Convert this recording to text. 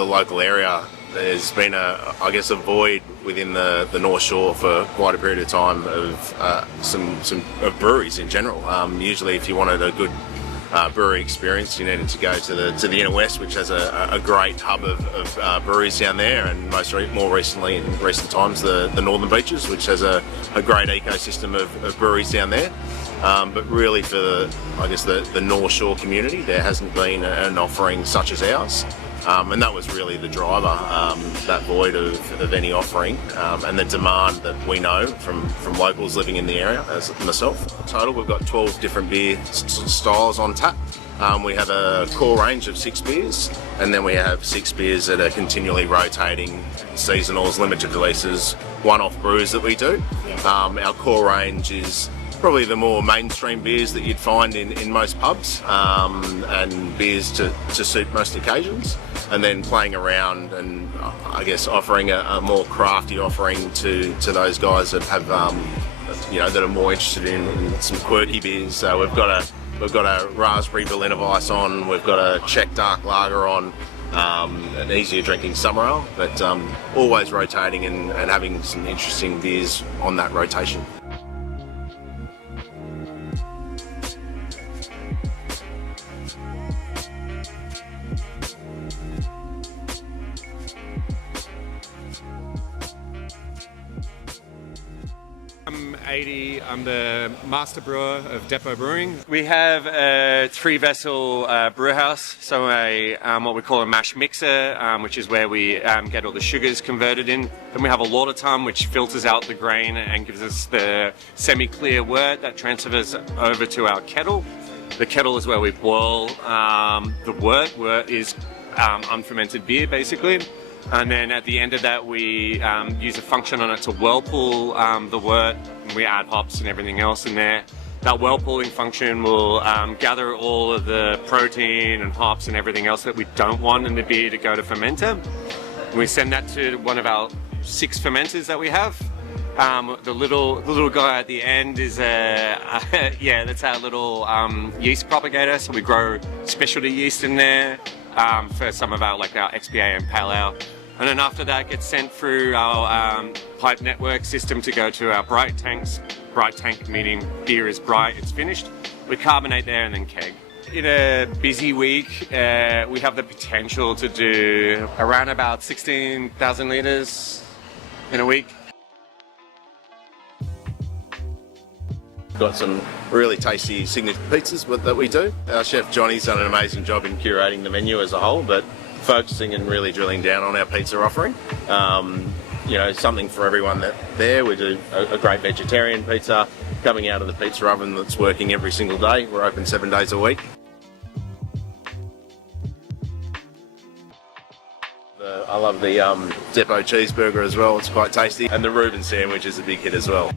the local area, there's been I guess a void within the North Shore for quite a period of time of some of breweries in general. Usually, if you wanted a good brewery experience, you needed to go to the inner west, which has a great hub of breweries down there, and more recently in recent times the Northern Beaches, which has a great ecosystem of breweries down there. But really for the North Shore community, there hasn't been an offering such as ours. And that was really the driver, that void of any offering, and the demand that we know from locals living in the area, as myself. In total, we've got 12 different beer styles on tap. We have a core range of 6 beers, and then we have 6 beers that are continually rotating, seasonals, limited releases, one-off brews that we do. Our core range is probably the more mainstream beers that you'd find in most pubs, and beers to suit most occasions, and then playing around and I guess offering a more crafty offering to those guys that have that are more interested in some quirky beers. So we've got a raspberry Berliner Weiss on, we've got a Czech Dark Lager on, an easier drinking summer ale, but always rotating and having some interesting beers on that rotation. I'm 80. I'm the master brewer of Depot Brewing. We have a 3-vessel brew house, so what we call a mash mixer, which is where we get all the sugars converted in. Then we have a lauter tun, which filters out the grain and gives us the semi-clear wort that transfers over to our kettle. The kettle is where we boil the wort. Wort is unfermented beer, basically. And then at the end of that, we use a function on it to whirlpool the wort, and we add hops and everything else in there. That whirlpooling function will gather all of the protein and hops and everything else that we don't want in the beer to go to fermenter. And we send that to one of our 6 fermenters that we have. The little guy at the end is that's our little yeast propagator. So we grow specialty yeast in there. For some of our our XPA and Pale Ale. And then after that gets sent through our pipe network system to go to our bright tanks. Bright tank meaning beer is bright, it's finished. We carbonate there and then keg. In a busy week, we have the potential to do around about 16,000 litres in a week. Got some really tasty signature pizzas that we do. Our chef Johnny's done an amazing job in curating the menu as a whole, but focusing and really drilling down on our pizza offering. Something for everyone there. We do a great vegetarian pizza coming out of the pizza oven that's working every single day. We're open 7 days a week. I love the Depot Cheeseburger as well, it's quite tasty. And the Reuben sandwich is a big hit as well.